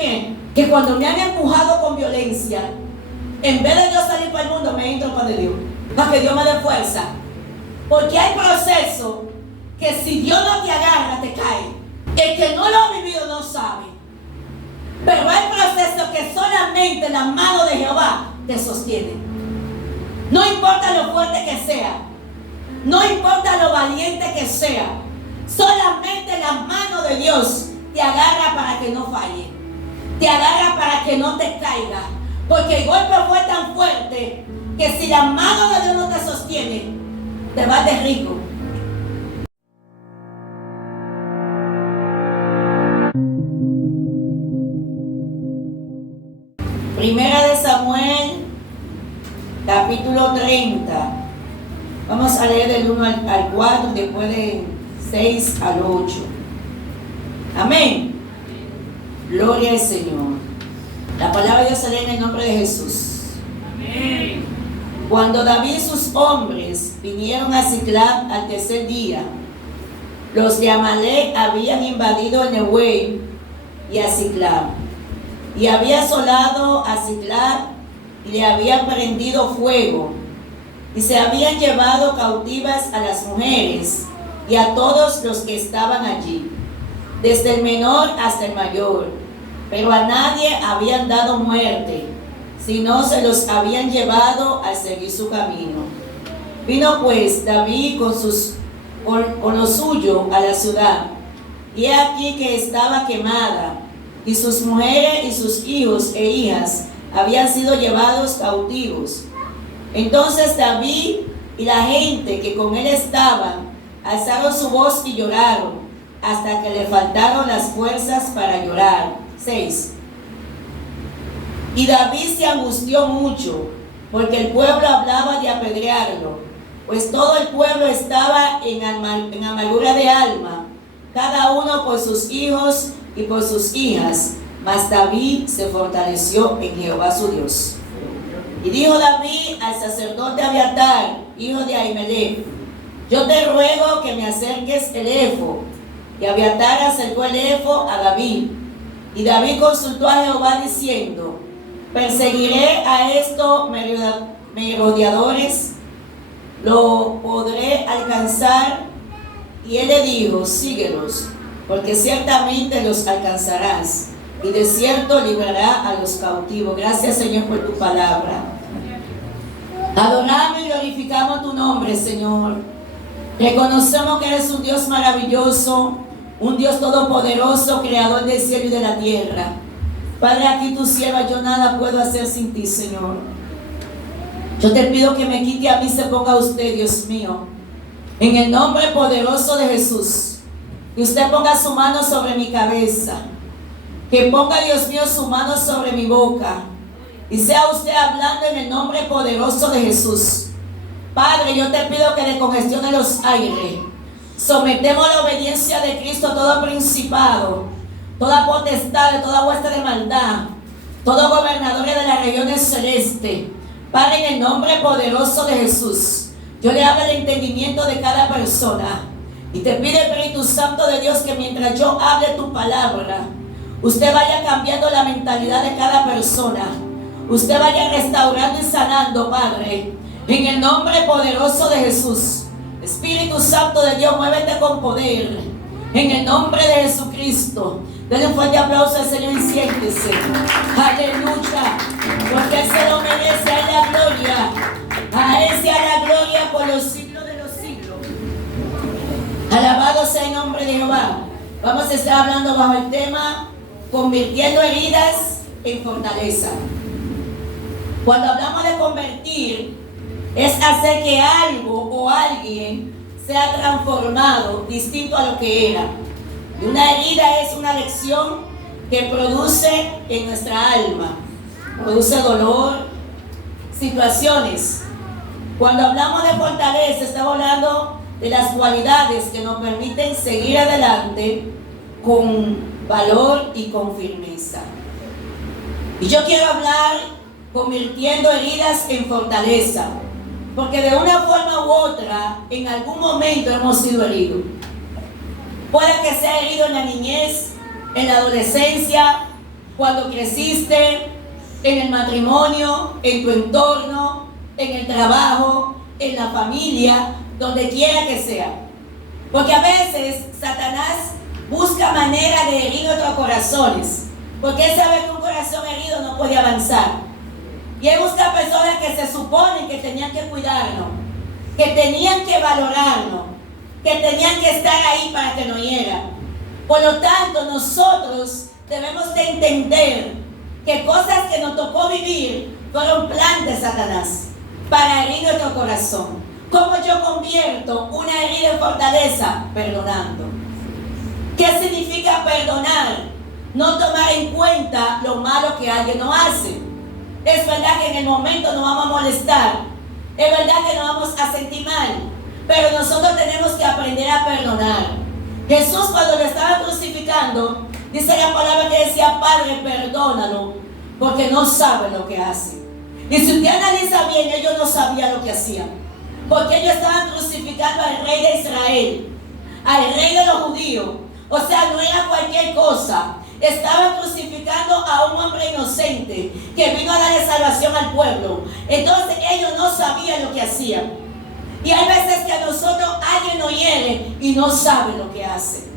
bien, que cuando me han empujado con violencia, en vez de yo salir para el mundo, me entro para de Dios, para que Dios me dé fuerza. Porque hay procesos que si Dios no te agarra, te cae. El que no lo ha vivido no sabe. Pero hay procesos que solamente la mano de Jehová te sostiene. No importa lo fuerte que sea, no importa lo valiente que sea, solamente la mano de Dios te agarra para que no falle, te agarra para que no te caiga, porque el golpe fue tan fuerte que si la mano de Dios no te sostiene, te vas de rico. Primera de Samuel, capítulo 30. Vamos a leer del 1 al 4, después del 6 al 8. Amén. Gloria al Señor. La palabra de Dios se lee en el nombre de Jesús. Amén. Cuando David y sus hombres vinieron a Siclag al tercer día, los de Amalec habían invadido a Nehuel y a Siclag, y había asolado a Siclag y le habían prendido fuego, y se habían llevado cautivas a las mujeres y a todos los que estaban allí, desde el menor hasta el mayor, pero a nadie habían dado muerte, sino se los habían llevado a seguir su camino. Vino pues David con lo suyo a la ciudad, y he aquí que estaba quemada, y sus mujeres y sus hijos e hijas habían sido llevados cautivos. Entonces David y la gente que con él estaban alzaron su voz y lloraron, hasta que le faltaron las fuerzas para llorar. 6. Y David se angustió mucho, porque el pueblo hablaba de apedrearlo, pues todo el pueblo estaba en amargura de alma, cada uno por sus hijos y por sus hijas, mas David se fortaleció en Jehová su Dios. Y dijo David al sacerdote Abiatar, hijo de Ahimelech: yo te ruego que me acerques el éfod. Y Abiatar acercó el éfod a David. Y David consultó a Jehová diciendo: ¿perseguiré a estos merodeadores? ¿Lo podré alcanzar? Y él le dijo: síguelos, porque ciertamente los alcanzarás, y de cierto librará a los cautivos. Gracias, Señor, por tu palabra. Adoramos y glorificamos tu nombre, Señor. Reconocemos que eres un Dios maravilloso, un Dios todopoderoso, creador del cielo y de la tierra. Padre, aquí tu sierva, yo nada puedo hacer sin ti, Señor. Yo te pido que me quite a mí, se ponga usted, Dios mío. En el nombre poderoso de Jesús, que usted ponga su mano sobre mi cabeza, que ponga, Dios mío, su mano sobre mi boca, y sea usted hablando en el nombre poderoso de Jesús. Padre, yo te pido que descongestione los aires. Sometemos a la obediencia de Cristo todo principado, toda potestad, toda hueste de maldad, todo gobernador de las regiones celestes. Padre, en el nombre poderoso de Jesús, yo le hablo el entendimiento de cada persona, y te pido, Espíritu Santo de Dios, que mientras yo hable tu palabra, usted vaya cambiando la mentalidad de cada persona, usted vaya restaurando y sanando, Padre, en el nombre poderoso de Jesús. Espíritu Santo de Dios, muévete con poder, en el nombre de Jesucristo. Denle un fuerte aplauso al Señor y siéntese. Aleluya, porque Él se lo merece. A Él la gloria, a Él sea la gloria por los siglos de los siglos. Alabado sea el nombre de Jehová. Vamos a estar hablando bajo el tema convirtiendo heridas en fortaleza. Cuando hablamos de convertir, es hacer que algo o alguien sea transformado distinto a lo que era. Y una herida es una lección que produce en nuestra alma, produce dolor, situaciones. Cuando hablamos de fortaleza, estamos hablando de las cualidades que nos permiten seguir adelante con valor y con firmeza. Y yo quiero hablar convirtiendo heridas en fortaleza, porque de una forma u otra, en algún momento hemos sido heridos. Puede que sea herido en la niñez, en la adolescencia, cuando creciste, en el matrimonio, en tu entorno, en el trabajo, en la familia, donde quiera que sea. Porque a veces Satanás busca manera de herir nuestros corazones, porque él sabe que un corazón herido no puede avanzar. Y él busca personas que se suponen que tenían que cuidarnos, que tenían que valorarnos, que tenían que estar ahí para que nos hieran. Por lo tanto, nosotros debemos de entender que cosas que nos tocó vivir fueron plan de Satanás para herir nuestro corazón. ¿Cómo yo convierto una herida en fortaleza? Perdonando. ¿Qué significa perdonar? No tomar en cuenta lo malo que alguien nos hace. Es verdad que en el momento nos vamos a molestar, es verdad que nos vamos a sentir mal, pero nosotros tenemos que aprender a perdonar. Jesús, cuando lo estaba crucificando, dice la palabra que decía: Padre, perdónalo, porque no sabe lo que hace. Y si usted analiza bien, ellos no sabían lo que hacían, porque ellos estaban crucificando al rey de Israel, al rey de los judíos. O sea, no era cualquier cosa. Estaban crucificando a un hombre inocente que vino a darle salvación al pueblo. Entonces ellos no sabían lo que hacían. Y hay veces que a nosotros alguien nos hiere y no sabe lo que hace.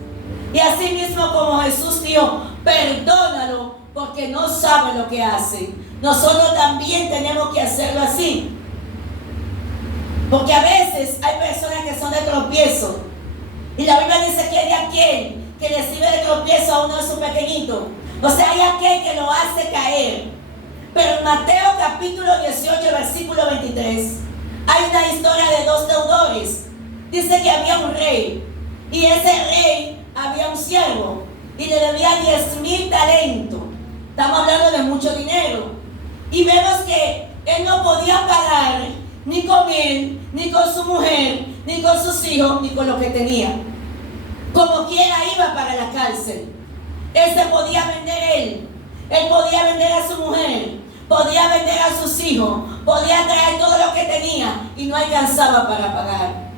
Y así mismo como Jesús dijo: perdónalo porque no sabe lo que hace. Nosotros también tenemos que hacerlo así. Porque a veces hay personas que son de tropiezo. Y la Biblia dice que es de aquel que le sirve de tropiezo a uno de sus pequeñitos. O sea, hay aquel que lo hace caer. Pero en Mateo capítulo 18, versículo 23, hay una historia de dos deudores. Dice que había un rey, y ese rey había un siervo, y le debía 10,000 talentos. Estamos hablando de mucho dinero. Y vemos que él no podía pagar ni con él, ni con su mujer, ni con sus hijos, ni con lo que tenía. Como quiera iba para la cárcel. Él se podía vender él podía vender a su mujer, podía vender a sus hijos, podía traer todo lo que tenía y no alcanzaba para pagar.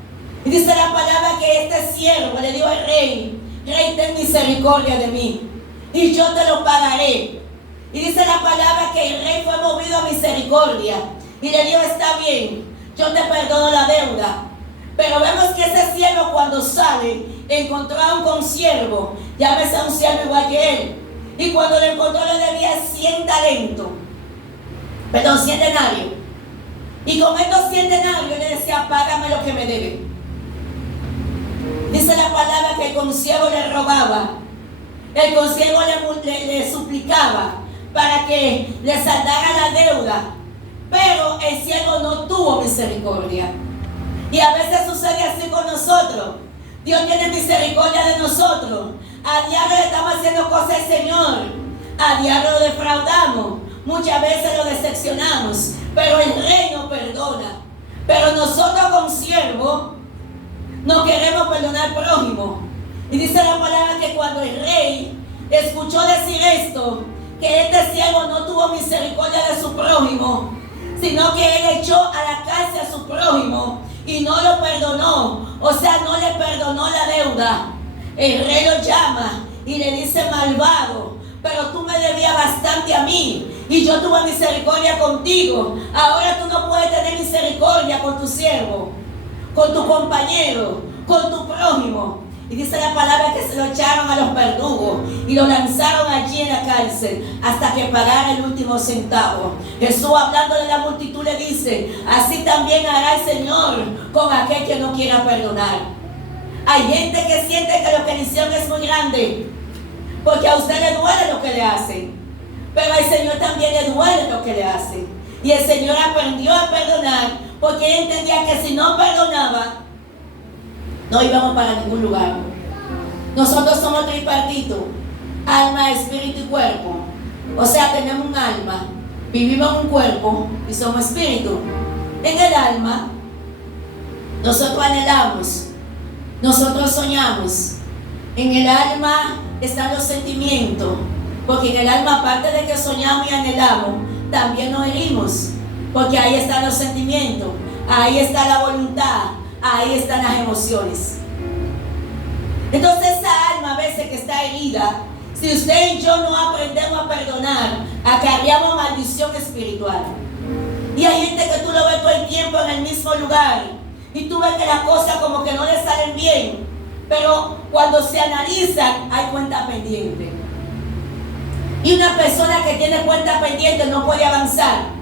Y dice la palabra que este siervo le dijo al rey: Rey, ten misericordia de mí y yo te lo pagaré. Y dice la palabra que el rey fue movido a misericordia y le dijo: está bien, yo te perdono la deuda. Pero vemos que ese siervo, cuando sale, encontró a un consiervo, llámese a un siervo igual que él, y cuando lo encontró le debía 100 talentos, 100 denarios, y con estos 100 denarios le decía: págame lo que me debe. Dice la palabra que el consiervo le rogaba, el consiervo le suplicaba para que le saldara la deuda, pero el siervo no tuvo misericordia. Y a veces sucede así con nosotros. Dios tiene misericordia de nosotros. A diario le estamos haciendo cosas al Señor. A diario lo defraudamos. Muchas veces lo decepcionamos. Pero el rey nos perdona. Pero nosotros como siervos no queremos perdonar al prójimo. Y dice la palabra que cuando el rey escuchó decir esto, que este siervo no tuvo misericordia de su prójimo, sino que él echó a la cárcel a su prójimo y no lo perdonó, o sea, no le perdonó la deuda. El rey lo llama y le dice: malvado, pero tú me debías bastante a mí y yo tuve misericordia contigo. Ahora tú no puedes tener misericordia con tu siervo, con tu compañero, con tu prójimo. Y dice la palabra que se lo echaron a los verdugos y lo lanzaron allí en la cárcel hasta que pagara el último centavo. Jesús, hablando de la multitud, le dice: así también hará el Señor con aquel que no quiera perdonar. Hay gente que siente que lo que le hicieron es muy grande, porque a usted le duele lo que le hacen, pero al Señor también le duele lo que le hacen. Y el Señor aprendió a perdonar, porque él entendía que si no perdonaba, no íbamos para ningún lugar. Nosotros somos tripartito: alma, espíritu y cuerpo. O sea, tenemos un alma, vivimos en un cuerpo y somos espíritu. En el alma, nosotros anhelamos, nosotros soñamos. En el alma están los sentimientos, porque en el alma, aparte de que soñamos y anhelamos, también nos herimos, porque ahí están los sentimientos, ahí está la voluntad, ahí están las emociones. Entonces esa alma a veces que está herida Si usted y yo no aprendemos a perdonar, acarreamos maldición espiritual. Y hay gente que tú lo ves todo el tiempo en el mismo lugar y tú ves que las cosas como que no le salen bien, pero cuando se analizan hay cuenta pendiente. Y una persona que tiene cuenta pendiente no puede avanzar.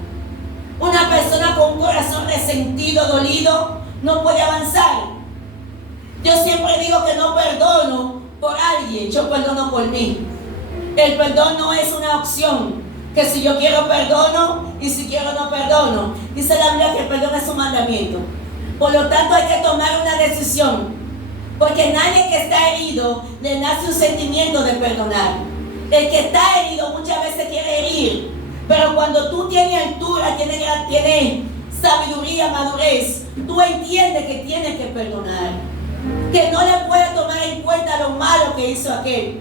Una persona con un corazón resentido, dolido, no puede avanzar. Yo siempre digo que no perdono por alguien, yo perdono por mí. El perdón no es una opción, que si yo quiero perdono y si quiero no perdono. Dice la Biblia que el perdón es un mandamiento. Por lo tanto hay que tomar una decisión, porque nadie que está herido le nace un sentimiento de perdonar. El que está herido muchas veces quiere herir, pero cuando tú tienes altura, tienes sabiduría, madurez, tú entiendes que tienes que perdonar, que no le puedes tomar en cuenta lo malo que hizo aquel,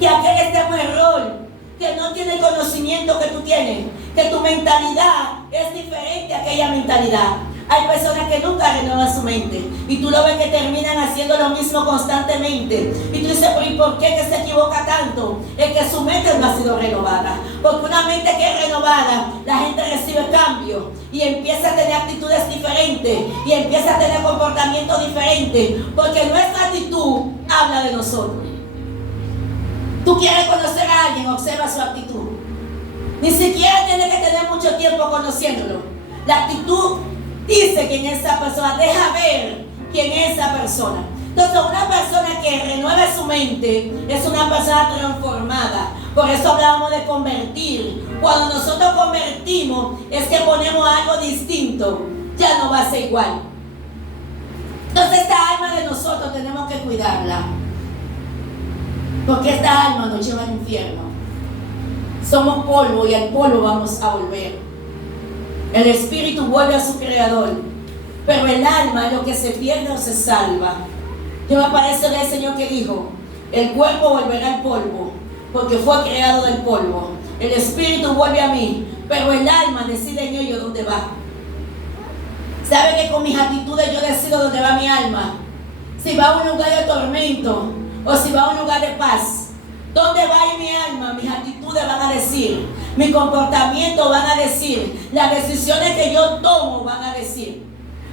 que aquel está en un error, que no tiene el conocimiento que tú tienes, que tu mentalidad es diferente a aquella mentalidad. Hay personas que nunca renuevan su mente y tú lo ves que terminan haciendo lo mismo constantemente. Y tú dices, ¿pero y por qué que se equivoca tanto? Es que su mente no ha sido renovada. Porque una mente que es renovada, la gente recibe cambio y empieza a tener actitudes diferentes y empieza a tener comportamientos diferentes. Porque nuestra actitud habla de nosotros. Tú quieres conocer a alguien, observa su actitud. Ni siquiera tienes que tener mucho tiempo conociéndolo. La actitud dice quién es esa persona, deja ver quién es esa persona. Entonces, una persona que renueva su mente es una persona transformada. Por eso hablábamos de convertir. Cuando nosotros convertimos, es que ponemos algo distinto. Ya no va a ser igual. Entonces, esta alma de nosotros tenemos que cuidarla. Porque esta alma nos lleva al infierno. Somos polvo y al polvo vamos a volver. El espíritu vuelve a su creador, pero el alma, lo que se pierde o se salva. Yo me parece del Señor que dijo, el cuerpo volverá al polvo, porque fue creado del polvo. El espíritu vuelve a mí, pero el alma decide en ello dónde va. ¿Sabe que con mis actitudes yo decido dónde va mi alma? Si va a un lugar de tormento o si va a un lugar de paz. ¿Dónde va a ir mi alma? Mis actitudes van a decir, mi comportamiento van a decir, las decisiones que yo tomo van a decir.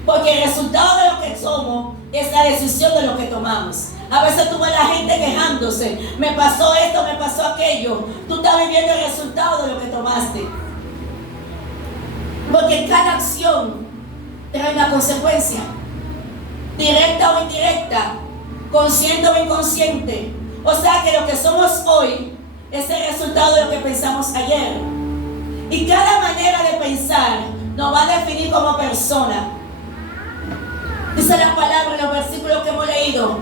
Porque el resultado de lo que somos es la decisión de lo que tomamos. A veces tú ves a la gente quejándose, me pasó esto, me pasó aquello. Tú estás viviendo el resultado de lo que tomaste. Porque cada acción trae una consecuencia, directa o indirecta, consciente o inconsciente. O sea que lo que somos hoy es el resultado de lo que pensamos ayer. Y cada manera de pensar nos va a definir como persona. Dice la palabra en los versículos que hemos leído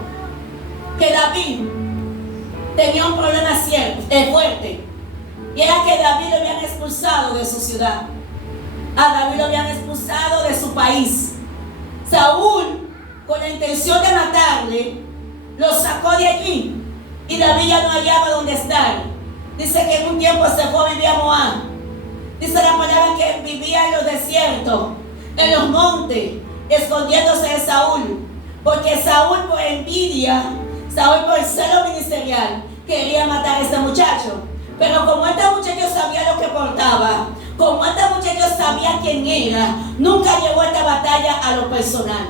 que David tenía un problema fuerte. Y era que David lo habían expulsado de su ciudad. A David lo habían expulsado de su país. Saúl, con la intención de matarle, lo sacó de allí. Y David ya no hallaba dónde estar. Dice que en un tiempo se fue a vivir a Moab. Dice la palabra que vivía en los desiertos, en los montes, escondiéndose de Saúl. Porque Saúl, por envidia, Saúl por celo ministerial, quería matar a este muchacho. Pero como este muchacho sabía lo que portaba, como este muchacho sabía quién era, nunca llevó esta batalla a lo personal.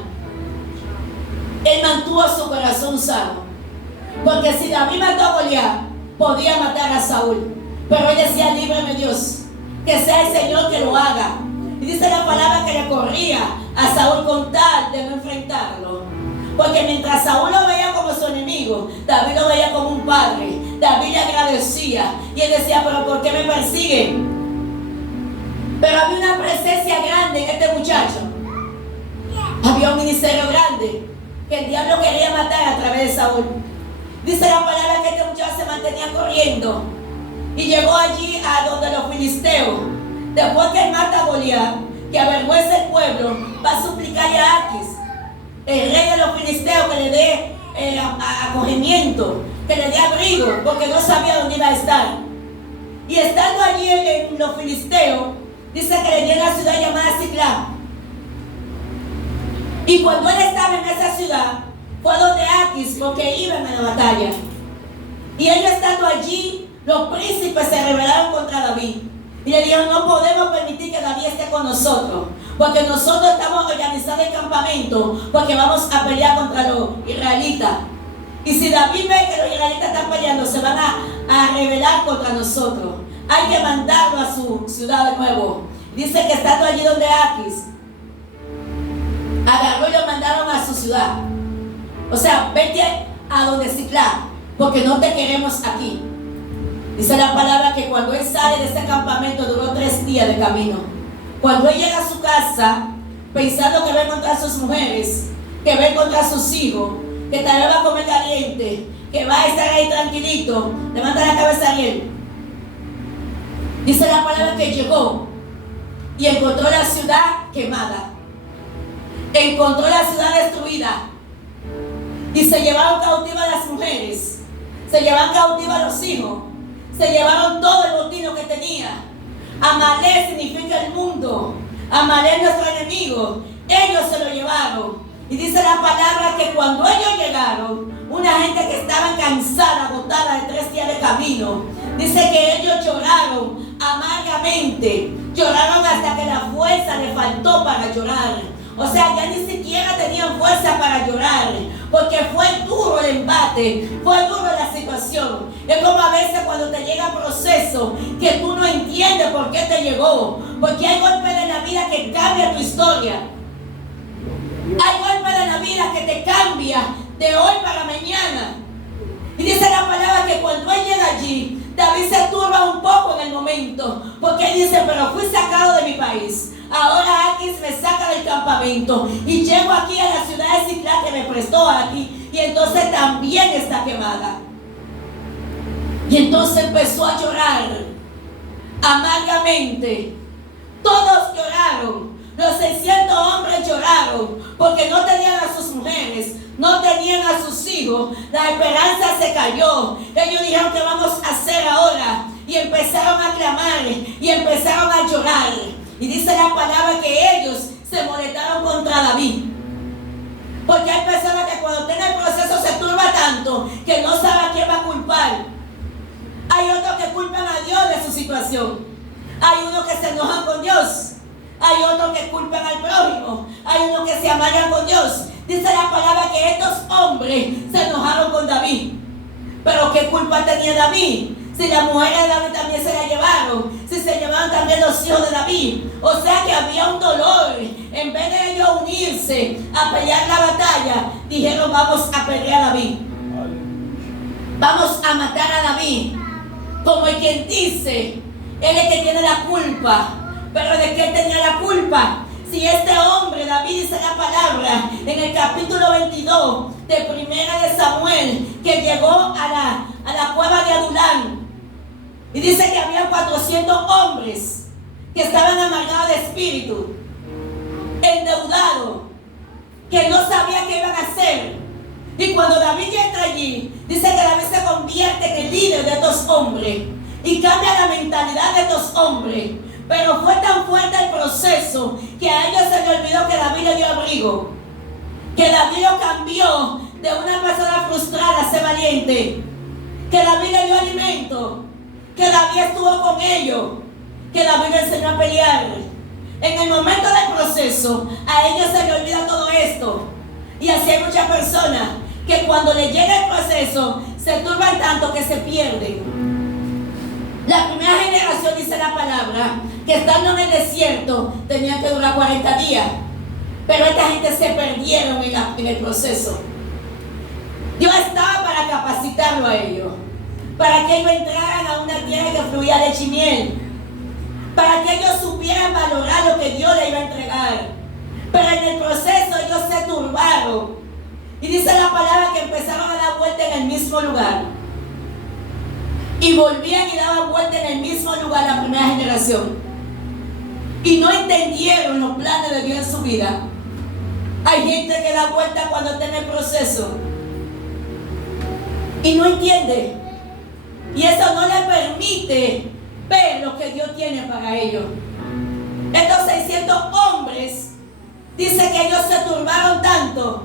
Él mantuvo su corazón sano. Porque si David mató a Goliat, podía matar a Saúl. Pero él decía, líbrame Dios, que sea el Señor que lo haga. Y dice la palabra que le corría a Saúl con tal de no enfrentarlo. Porque mientras Saúl lo veía como su enemigo, David lo veía como un padre. David le agradecía. Y él decía, pero ¿por qué me persiguen? Pero había una presencia grande en este muchacho. Había un ministerio grande que el diablo quería matar a través de Saúl. Dice la palabra que este muchacho se mantenía corriendo y llegó allí a donde los filisteos. Después que él mata a Goliat, que avergüenza el pueblo, va a suplicarle a Aquis, el rey de los filisteos, que le dé acogimiento, que le dé abrigo, porque no sabía dónde iba a estar. Y estando allí en los filisteos, dice que le dio una ciudad llamada Siclá. Y cuando él estaba en esa ciudad, fue donde Aquis, porque iban a la batalla. Y ellos estando allí, los príncipes se rebelaron contra David. Y le dijeron, no podemos permitir que David esté con nosotros, porque nosotros estamos organizando el campamento, porque vamos a pelear contra los israelitas. Y si David ve que los israelitas están peleando, se van a rebelar contra nosotros. Hay que mandarlo a su ciudad de nuevo. Dice que estando allí donde Aquis, agarró y lo mandaron a su ciudad. O sea, vete a donde Ciclá, porque no te queremos aquí. Dice la palabra que cuando él sale de ese campamento duró 3 días de camino. Cuando él llega a su casa, pensando que va a encontrar a sus mujeres, que va a encontrar a sus hijos, que tal vez va a comer caliente, que va a estar ahí tranquilito, levanta la cabeza a él. Dice la palabra que llegó y encontró la ciudad quemada. Encontró la ciudad destruida. Y se llevaron cautiva a las mujeres, se llevaron cautiva a los hijos, se llevaron todo el botín que tenía. Amalek significa el mundo. Amalek nuestro enemigo. Ellos se lo llevaron. Y dice la palabra que cuando ellos llegaron, una gente que estaba cansada, agotada de 3 días de camino, dice que ellos lloraron amargamente. Lloraron hasta que la fuerza le faltó para llorar. O sea, ya ni siquiera tenían fuerza para llorar, porque fue duro el embate, fue duro la situación. Es como a veces cuando te llega proceso que tú no entiendes por qué te llegó, porque hay golpes de la vida que cambian tu historia. Hay golpes de la vida que te cambia de hoy para mañana. Y dice la palabra que cuando él llega allí, David se turba un poco en el momento, porque él dice, pero fui sacado de mi país. Ahora Aquis me saca del campamento y llego aquí a la ciudad de Ciclá que me prestó aquí, y entonces también está quemada. Y entonces empezó a llorar amargamente. Todos lloraron. Los 600 hombres lloraron porque no tenían a sus mujeres, no tenían a sus hijos. La esperanza se cayó. Ellos dijeron, ¿qué vamos a hacer ahora? Y empezaron a clamar y empezaron a llorar. Y dice la palabra que ellos se molestaron contra David. Porque hay personas que cuando tienen el proceso se turba tanto que no sabe a quién va a culpar. Hay otros que culpan a Dios de su situación. Hay unos que se enojan con Dios. Hay otros que culpan al prójimo. Hay unos que se amargan con Dios. Dice la palabra que estos hombres se enojaron con David. Pero ¿qué culpa tenía David? Si las mujeres de David también se la llevaron, si se llevaron también los hijos de David. O sea que había un dolor. En vez de ellos unirse a pelear la batalla, dijeron, vamos a pelear a David. Vamos a matar a David. Como el quien dice, él es el que tiene la culpa. Pero ¿de qué tenía la culpa? Si este hombre, David, dice la palabra en el capítulo 22 de Primera de Samuel, que llegó a la cueva de Adulán, y dice que había 400 hombres que estaban amargados de espíritu, endeudados, que no sabían qué iban a hacer. Y cuando David entra allí, dice que David se convierte en el líder de estos hombres y cambia la mentalidad de estos hombres. Pero fue tan fuerte el proceso que a ellos se les olvidó que David le dio abrigo, que David lo cambió de una persona frustrada a ser valiente, que David le dio alimento, que David estuvo con ellos, que David le enseñó a pelear. En el momento del proceso a ellos se les olvida todo esto. Y así hay muchas personas que cuando les llega el proceso se turban tanto que se pierden. La primera generación, dice la palabra, que estando en el desierto tenían que durar 40 días. Pero esta gente se perdieron en el proceso. Dios estaba para capacitarlo a ellos, para que ellos entraran a una tierra que fluía leche y miel, para que ellos supieran valorar lo que Dios les iba a entregar. Pero en el proceso ellos se turbaron. Y dice la palabra que empezaron a dar vuelta en el mismo lugar. Y volvían y daban vuelta en el mismo lugar la primera generación. Y no entendieron los planes de Dios en su vida. Hay gente que da vuelta cuando está en el proceso y no entiende. Y eso no le permite ver lo que Dios tiene para ellos. Estos 600 hombres, dice que ellos se turbaron tanto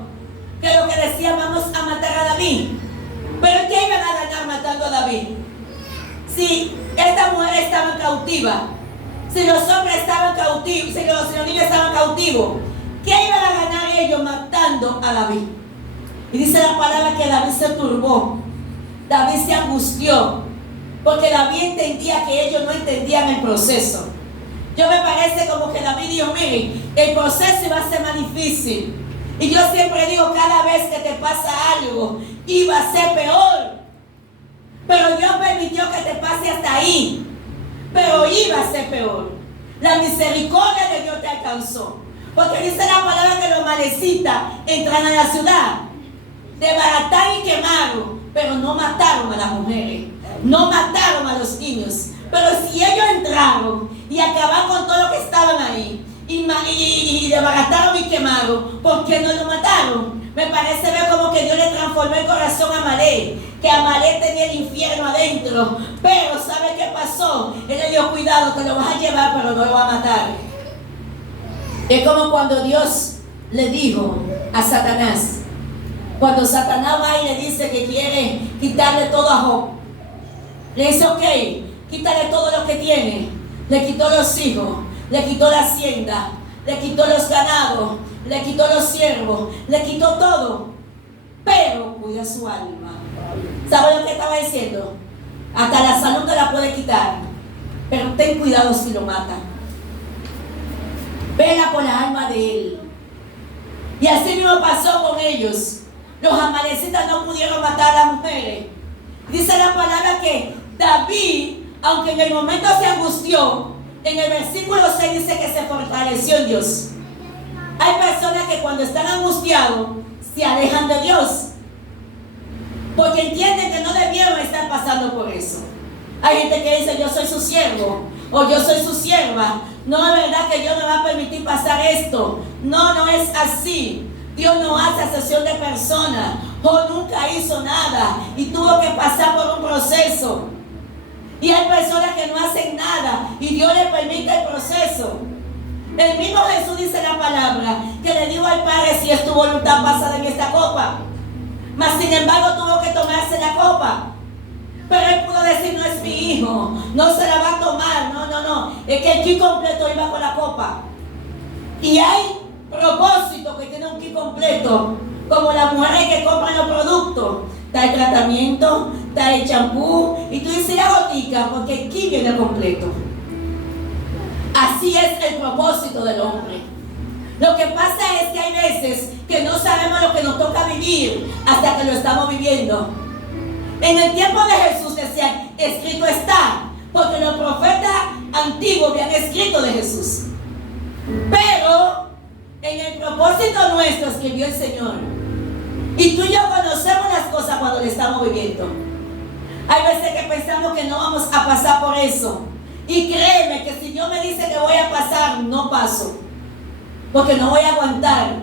que lo que decían, vamos a matar a David. Pero ¿qué iban a ganar matando a David? Si esta mujer estaba cautiva, si los hombres estaban cautivos, si los niños estaban cautivos, ¿qué iban a ganar ellos matando a David? Y dice la palabra que David se turbó, David se angustió, porque David entendía que ellos no entendían el proceso. Yo me parece como que David dijo, miren, el proceso iba a ser más difícil. Y yo siempre digo, cada vez que te pasa algo, iba a ser peor. Pero Dios permitió que te pase hasta ahí. Pero iba a ser peor. La misericordia de Dios te alcanzó. Porque dice la palabra que los malecitas entran a la ciudad, desbarataron y quemaron, pero no mataron a las mujeres, no mataron a los niños. Pero si ellos entraron y acabaron con todo lo que estaban ahí, y desbarataron y quemaron, ¿por qué no lo mataron? Me parece ver como que Dios le transformó el corazón a Amalek, que Amalek tenía el infierno adentro, pero ¿sabe qué pasó? Él le dio cuidado, te lo vas a llevar, pero no lo va a matar. Es como cuando Dios le dijo a Satanás, cuando Satanás va y le dice que quiere quitarle todo a Job, le dice, ok, quítale todo lo que tiene. Le quitó los hijos, le quitó la hacienda, le quitó los ganados, le quitó los siervos, le quitó todo, pero cuida su alma. ¿Sabe lo que estaba diciendo? Hasta la salud te la puede quitar, pero ten cuidado si lo mata. Vela por la alma de él. Y así mismo pasó con ellos. Los amalecitas no pudieron matar a las mujeres. Dice la palabra que David, aunque en el momento se angustió, en el versículo 6 dice que se fortaleció en Dios. Hay personas que cuando están angustiados se alejan de Dios, porque entienden que no debieron estar pasando por eso. Hay gente que dice, yo soy su siervo, o yo soy su sierva. No es verdad que Dios me va a permitir pasar esto. No, no es así. Dios no hace acepción de personas. Job nunca hizo nada y tuvo que pasar por un proceso. Y hay personas que no hacen nada y Dios le permite el proceso. El mismo Jesús dice la palabra que le dijo al Padre, si es tu voluntad, pasa de mí esta copa. Mas sin embargo tuvo que tomarse la copa. Pero él pudo decir, no es mi hijo, no se la va a tomar, no. Es que el kit completo iba con la copa. Y hay propósitos que tienen un kit completo, como las mujeres que compran los productos. Está el tratamiento, está el champú, y tú dices la gotica, porque el kit viene completo. Así es el propósito del hombre. Lo que pasa es que hay veces que no sabemos lo que nos toca vivir hasta que lo estamos viviendo. En el tiempo de Jesús decían, escrito está, porque los profetas antiguos habían escrito de Jesús. Pero en el propósito nuestro escribió el Señor. Y tú y yo conocemos las cosas cuando le estamos viviendo. Hay veces que pensamos que no vamos a pasar por eso. Y créeme que si Dios me dice que voy a pasar, no paso, porque no voy a aguantar.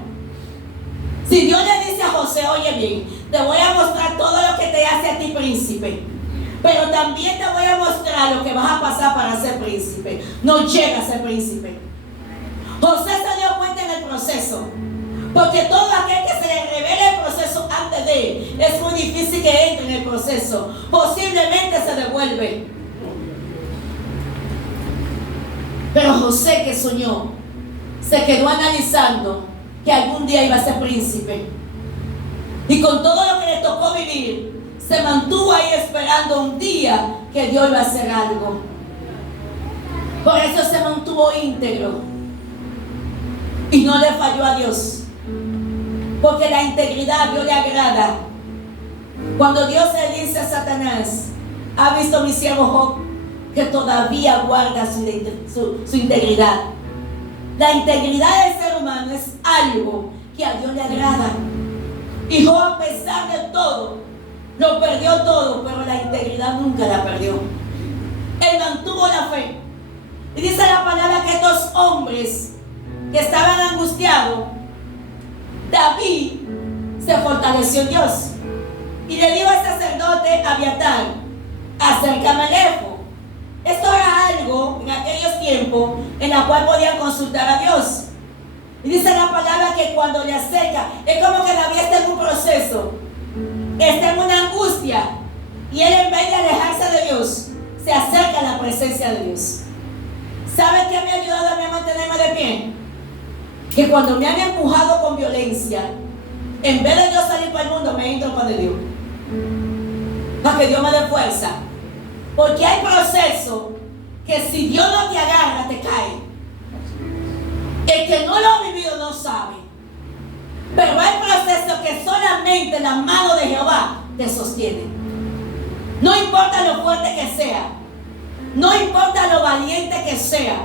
Si Dios le dice a José, oye bien, te voy a mostrar todo lo que te hace a ti príncipe, pero también te voy a mostrar lo que vas a pasar para ser príncipe. No llega a ser príncipe. José se dio cuenta en el proceso, porque todo aquel que se le revela el proceso antes de él, es muy difícil que entre en el proceso. Posiblemente se devuelve. Pero José, que soñó, se quedó analizando que algún día iba a ser príncipe. Y con todo lo que le tocó vivir, se mantuvo ahí esperando un día que Dios iba a hacer algo. Por eso se mantuvo íntegro y no le falló a Dios, porque la integridad a Dios le agrada. Cuando Dios le dice a Satanás, ¿ha visto mi siervo Job? Que todavía guarda su integridad. La integridad del ser humano es algo que a Dios le agrada. Y Job, a pesar de todo, lo perdió todo, pero la integridad nunca la perdió. Él mantuvo la fe. Y dice la palabra que estos hombres que estaban angustiados, David se fortaleció en Dios y le dijo al sacerdote Abiatar, acércame al ephod. Esto era algo en aquellos tiempos en la cual podían consultar a Dios. Y dice la palabra que cuando le acerca, es como que David está en un proceso, está en una angustia, Y él, en vez de alejarse de Dios, se acerca a la presencia de Dios. ¿Sabe qué me ha ayudado a mí a mantenerme de pie? Que cuando me han empujado con violencia, en vez de yo salir para el mundo, me entro para de Dios. Para que Dios me dé fuerza. Porque hay procesos que si Dios no te agarra, te cae. El que no lo ha vivido no sabe. Pero hay procesos que solamente la mano de Jehová te sostiene. No importa lo fuerte que sea. No importa lo valiente que sea.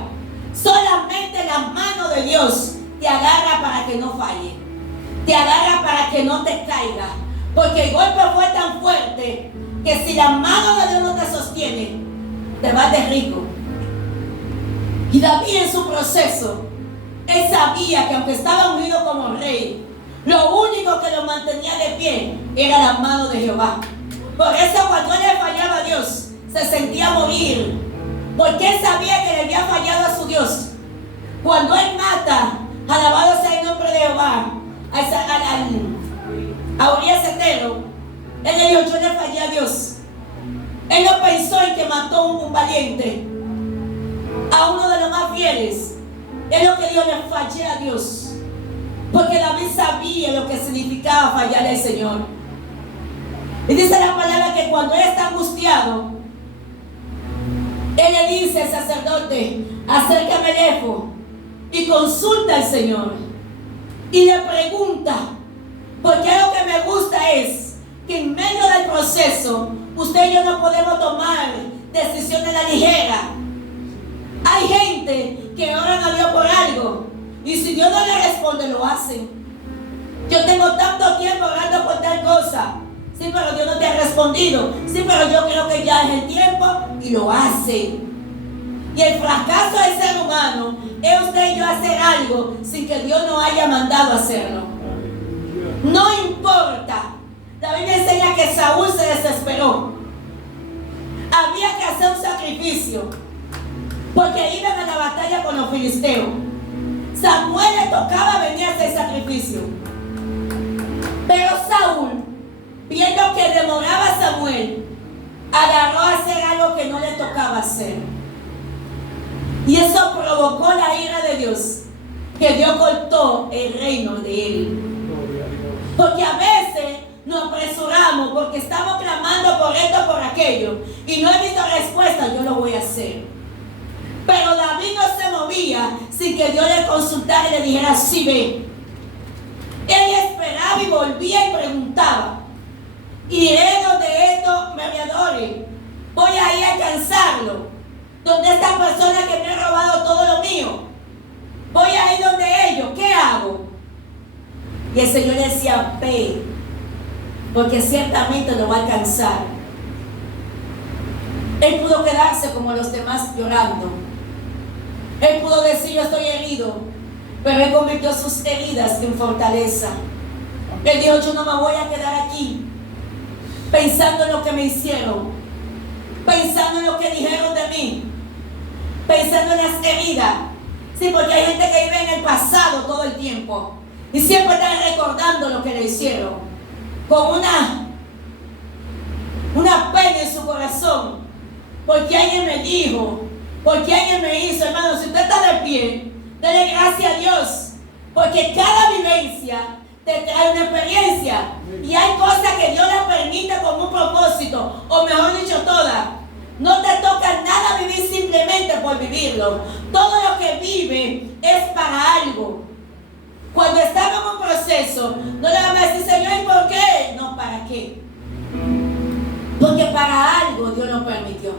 Solamente la mano de Dios te agarra para que no falle. Te agarra para que no te caiga. Porque el golpe fue tan fuerte que si la mano de Dios no te sostiene, te vas de rico. Y David, en su proceso, él sabía que aunque estaba ungido como rey, lo único que lo mantenía de pie era la mano de Jehová. Por eso cuando él le fallaba a Dios, se sentía morir. Porque él sabía que le había fallado a su Dios. Cuando él mata, alabado sea el nombre de Jehová, a Urias Hetero, él le dijo: yo le fallé a Dios. Él no pensó en que mató a un valiente, a uno de los más fieles. Él lo que dijo: le fallé a Dios. Porque David sabía lo que significaba fallarle al Señor. Y dice la palabra que cuando él está angustiado, él le dice al sacerdote: acércame el éfod y consulta al Señor. Y le pregunta, porque algo que me gusta es que en medio del proceso, usted y yo no podemos tomar decisiones a la ligera. Hay gente que oran a Dios por algo, y si Dios no le responde, lo hacen. Yo tengo tanto tiempo orando por tal cosa. Sí, pero Dios no te ha respondido. Sí, pero yo creo que ya es el tiempo, y lo hace. Y el fracaso del ser humano es usted y yo hacer algo sin que Dios nos haya mandado a hacerlo. No importa. La Biblia enseña que Saúl se desesperó. Había que hacer un sacrificio, porque iban a la batalla con los filisteos. Samuel le tocaba venir a hacer sacrificio. Pero Saúl, viendo que demoraba a Samuel, agarró a hacer algo que no le tocaba hacer. Y eso provocó la ira de Dios, que Dios cortó el reino de él. Porque a veces nos apresuramos porque estamos clamando por esto, por aquello, y no he visto respuesta. Yo lo voy a hacer. Pero David no se movía sin que Dios le consultara y le dijera: sí, ve. Él esperaba y volvía y preguntaba: iré donde estos mediadores, voy a ir a alcanzarlo, donde esta persona que me ha robado todo lo mío, voy a ir donde ellos, ¿qué hago? Y el Señor le decía: ve, porque ciertamente lo va a alcanzar. Él pudo quedarse como los demás llorando. Él pudo decir: yo estoy herido, pero él convirtió sus heridas en fortaleza. Él dijo: yo no me voy a quedar aquí pensando en lo que me hicieron, pensando en lo que dijeron de mí, pensando en las heridas. Sí, porque hay gente que vive en el pasado todo el tiempo y siempre están recordando lo que le hicieron, con una pena en su corazón, porque alguien me dijo, porque alguien me hizo. Hermano, si usted está de pie, dele gracias a Dios, porque cada vivencia te trae una experiencia, y hay cosas que Dios le permite con un propósito, o mejor dicho, todas. No te toca nada vivir simplemente por vivirlo. Todo lo que vive es para algo. Cuando estamos en un proceso, no le vamos a decir: Señor, ¿y por qué? No, ¿para qué? Porque para algo Dios nos permitió.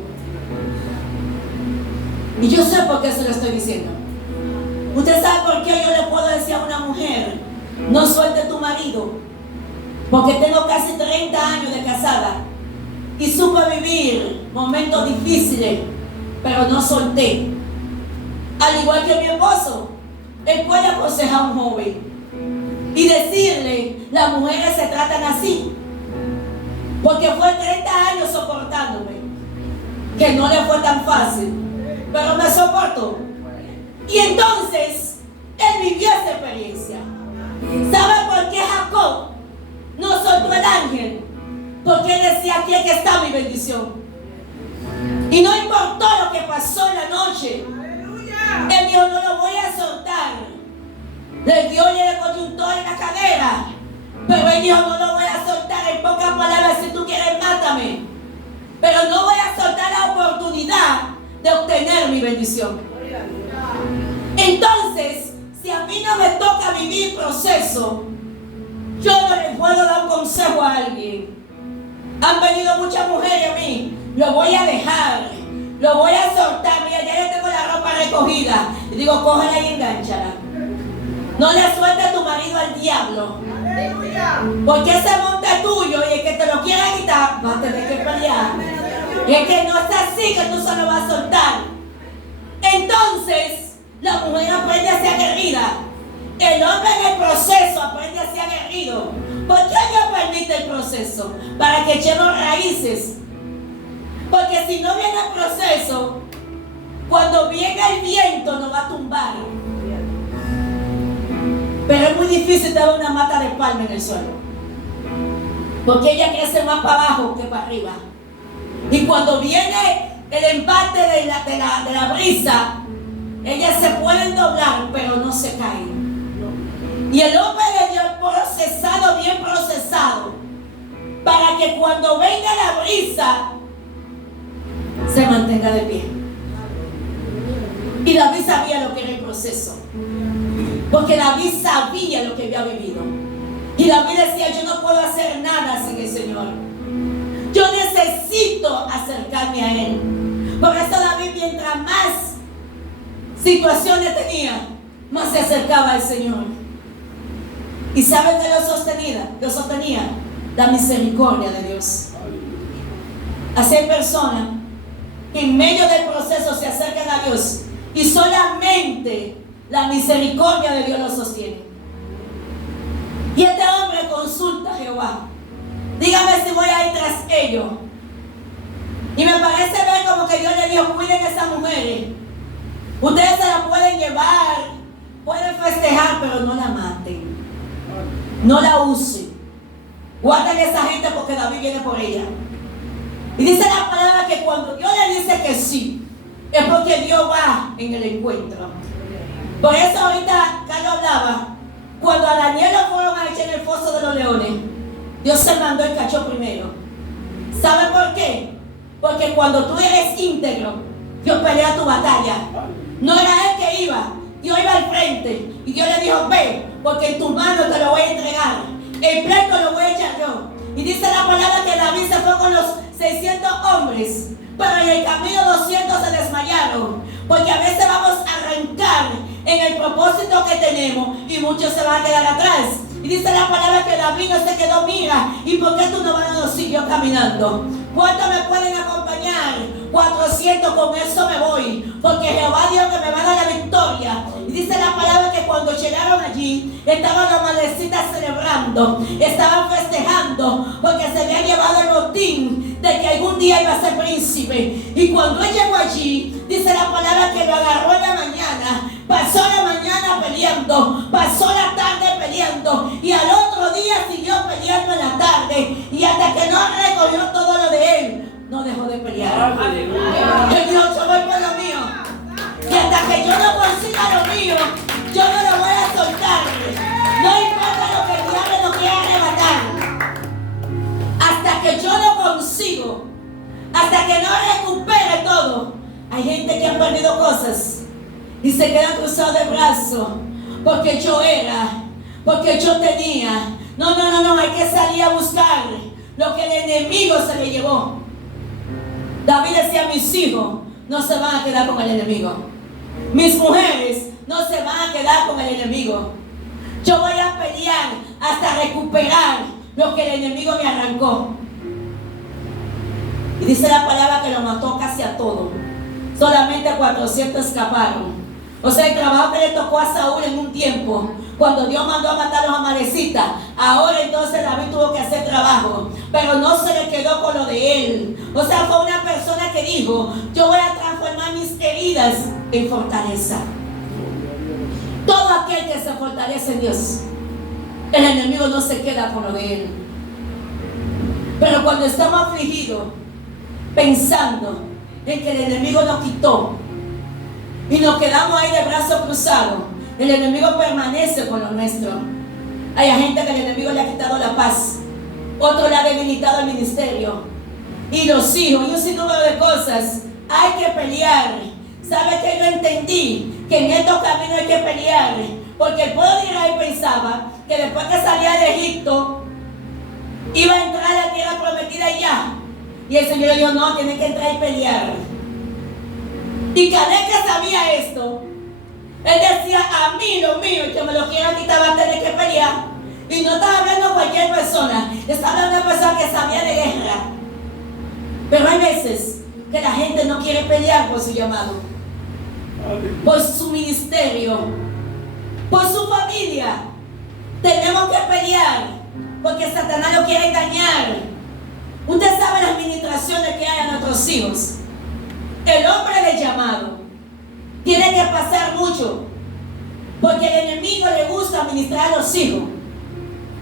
Y yo sé por qué se lo estoy diciendo. Usted sabe por qué yo le puedo decir a una mujer: no suelte tu marido. Porque tengo casi 30 años de casada y supe vivir momentos difíciles, pero no solté. Al igual que mi esposo, él puede aconsejar a un joven y decirle: las mujeres se tratan así. Porque fue 30 años soportándome, que no le fue tan fácil, pero me soportó. Y entonces él vivió esa experiencia. ¿Sabe por qué Jacob no soltó el ángel? Porque él decía, aquí es que está mi bendición. Y no importó lo que pasó en la noche. Él dijo, no lo voy a soltar. Le dio el coyuntor en la cadera. Pero él dijo, no lo voy a soltar. En pocas palabras, si tú quieres, mátame. Pero no voy a soltar la oportunidad de obtener mi bendición. Entonces, si a mí no me toca vivir proceso, yo no le puedo dar un consejo a alguien. Han venido muchas mujeres a mí. Lo voy a dejar. Lo voy a soltar. Mira, ya yo tengo la ropa recogida. Y digo, cógela y enganchala. No le sueltes a tu marido al diablo. Porque ese monte es tuyo y el que te lo quiera quitar va a tener que pelear. Y es que no es así que tú solo vas a soltar. Entonces, la mujer aprende a ser aguerrida. El hombre en el proceso aprende a ser aguerrido. ¿Por qué Dios permite el proceso? Para que echemos raíces. Porque si no viene el proceso, cuando viene el viento nos va a tumbar. Pero es muy difícil tener una mata de palma en el suelo. Porque ella crece más para abajo que para arriba. Y cuando viene el embate de la brisa, ellas se pueden doblar, pero no se caen. Y el hombre le dio procesado, bien procesado, para que cuando venga la brisa, se mantenga de pie. Y David sabía lo que era el proceso. Porque David sabía lo que había vivido. Y David decía, yo no puedo hacer nada sin el Señor. Yo necesito acercarme a Él. Por eso David, mientras más situaciones tenía, más se acercaba al Señor. ¿Y saben qué lo sostenía? La misericordia de Dios. Así hay personas que en medio del proceso se acercan a Dios y solamente la misericordia de Dios lo sostiene. Y este hombre consulta a Jehová. Dígame si voy a ir tras ellos. Y me parece ver como que Dios le dijo, cuiden a esas mujeres. Ustedes se la pueden llevar, pueden festejar, pero no la maten. No la usen. Guarden a esa gente porque David viene por ella. Y dice la palabra que cuando Dios le dice que sí, es porque Dios va en el encuentro. Por eso ahorita Carlos hablaba, cuando a Daniel lo fueron a echar en el foso de los leones, Dios se mandó el cacho primero. ¿Sabe por qué? Porque cuando tú eres íntegro, Dios pelea tu batalla. No era él que iba, Dios iba al frente. Y Dios le dijo, ve, porque en tus manos te lo voy a entregar. El pleito lo voy a echar yo. Y dice la palabra que David se fue con los 600 hombres, pero en el camino 200 se desmayaron. Porque a veces vamos a arrancar en el propósito que tenemos y muchos se van a quedar atrás. Y dice la palabra que David no se quedó, mira, ¿y por qué tú no vas a los siguió caminando? ¿Cuántos me pueden acompañar? 400, con eso me voy. Porque Jehová Dios que me va a dar la victoria. Y dice la palabra que cuando llegaron allí, estaban los amalecitas celebrando, estaban festejando, porque se habían llevado el botín de que algún día iba a ser príncipe. Y cuando él llegó allí, dice la palabra que lo agarró en la mañana. Pasó la mañana peleando, pasó la tarde peleando, y al otro día siguió peleando en la tarde, y hasta que no recogió todo lo de él, no dejó de pelear. Él dijo, yo voy por lo mío, y hasta que yo no consiga lo mío, yo no lo voy a soltar. No importa lo que el diablo no quiera arrebatar, hasta que yo lo consigo, hasta que no recupere todo. Hay gente que ha perdido cosas y se quedan cruzados de brazos porque yo era, porque yo tenía. No, hay que salir a buscar lo que el enemigo se le llevó. David decía, mis hijos no se van a quedar con el enemigo. Mis mujeres no se van a quedar con el enemigo. Yo voy a pelear hasta recuperar lo que el enemigo me arrancó. Y dice la palabra que lo mató casi a todo. Solamente 400 escaparon. O sea, el trabajo que le tocó a Saúl en un tiempo, cuando Dios mandó a matar a los amalecitas, ahora entonces David tuvo que hacer trabajo, pero no se le quedó con lo de él. O sea, fue una persona que dijo, yo voy a transformar mis heridas en fortaleza. Todo aquel que se fortalece en Dios, el enemigo no se queda con lo de él. Pero cuando estamos afligidos, pensando en que el enemigo nos quitó y nos quedamos ahí de brazos cruzados, el enemigo permanece con lo nuestro. Hay gente que el enemigo le ha quitado la paz, otro le ha debilitado el ministerio y los hijos y un sinnúmero de cosas. Hay que pelear. ¿Sabe qué? Yo entendí que en estos caminos hay que pelear, porque el pueblo de Israel pensaba que después que salía de Egipto iba a entrar a la tierra prometida y ya. Y el Señor le dijo, no, tienen que entrar y pelear. Y Caleb, que sabía esto, él decía, a mí lo mío, y que me lo quieran quitar va a tener que pelear. Y no estaba hablando cualquier persona, estaba hablando de una persona que sabía de guerra. Pero hay veces que la gente no quiere pelear por su llamado, por su ministerio, por su familia. Tenemos que pelear, porque Satanás lo quiere engañar. Usted sabe las administraciones que hay a nuestros hijos. El hombre de llamado tiene que pasar mucho, porque el enemigo le gusta administrar a los hijos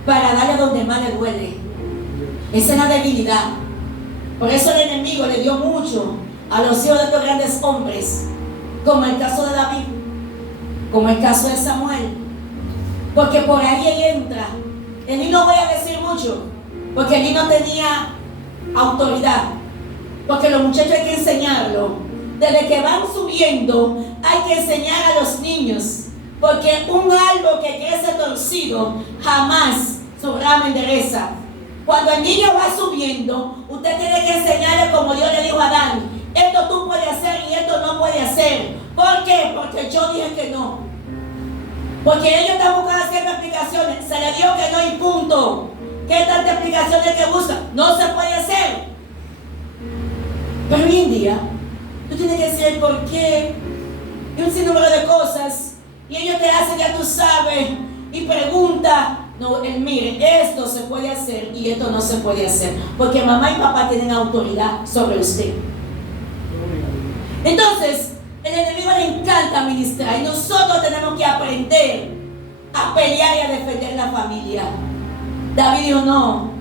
para darle donde más le duele. Esa es la debilidad. Por eso el enemigo le dio mucho a los hijos de estos grandes hombres, como el caso de David, como el caso de Samuel, porque por ahí él entra. Y no voy a decir mucho, porque él no tenía autoridad, porque los muchachos hay que enseñarlo. Desde que van subiendo hay que enseñar a los niños, porque un árbol que crece torcido jamás su rama endereza. Cuando el niño va subiendo, usted tiene que enseñarle como Dios le dijo a Adán: esto tú puedes hacer y esto no puedes hacer. ¿Por qué? Porque yo dije que no. Porque ellos están buscando ciertas explicaciones. Se le dio que no y punto. ¿Qué tantas explicaciones que buscan? No se puede hacer. Pero hoy en día, tú tienes que decir el por qué y un sinnúmero de cosas. Y ellos te hacen, ya tú sabes, y pregunta. No, mire, esto se puede hacer y esto no se puede hacer, porque mamá y papá tienen autoridad sobre usted. Entonces, el enemigo le encanta ministrar y nosotros tenemos que aprender a pelear y a defender la familia. David dijo, no,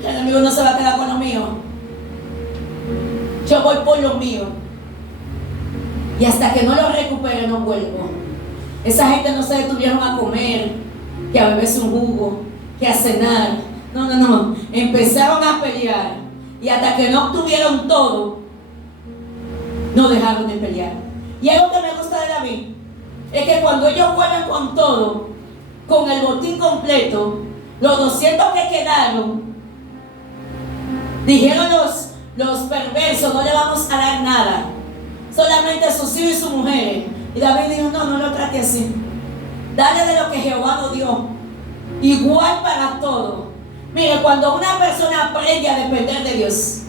el enemigo no se va a quedar con lo mío. Yo voy por lo mío. Y hasta que no lo recupere no vuelvo. Esa gente no se detuvieron a comer, que a beberse un jugo, que a cenar. No. Empezaron a pelear. Y hasta que no obtuvieron todo, no dejaron de pelear. Y algo que me gusta de David es que cuando ellos vuelven con todo, con el botín completo, los 200 que quedaron, dijeron los perversos, no le vamos a dar nada, solamente sus hijos y sus mujeres. Y David dijo, no lo trate así. Dale de lo que Jehová nos dio, igual para todo. Mire, cuando una persona aprende a depender de Dios,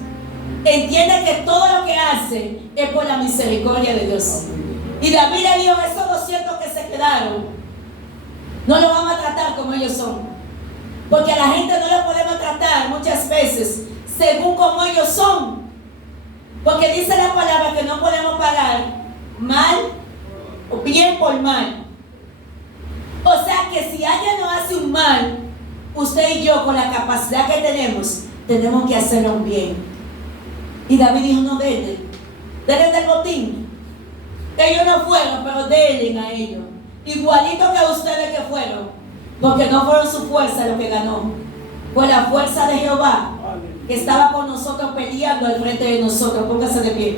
entiende que todo lo que hace es por la misericordia de Dios. Y David le dijo, esos 200 que se quedaron, no lo vamos a tratar como ellos son, porque a la gente no lo podemos tratar muchas veces según como ellos son, porque dice la palabra que no podemos pagar mal o bien por mal. O sea que si alguien nos hace un mal, usted y yo, con la capacidad que tenemos que hacerlo un bien. Y David dijo, no, denle del botín. Ellos no fueron, pero denle a ellos, igualito que ustedes que fueron, porque no fueron su fuerza lo que ganó, fue la fuerza de Jehová que estaba con nosotros peleando al frente de nosotros. Póngase de pie.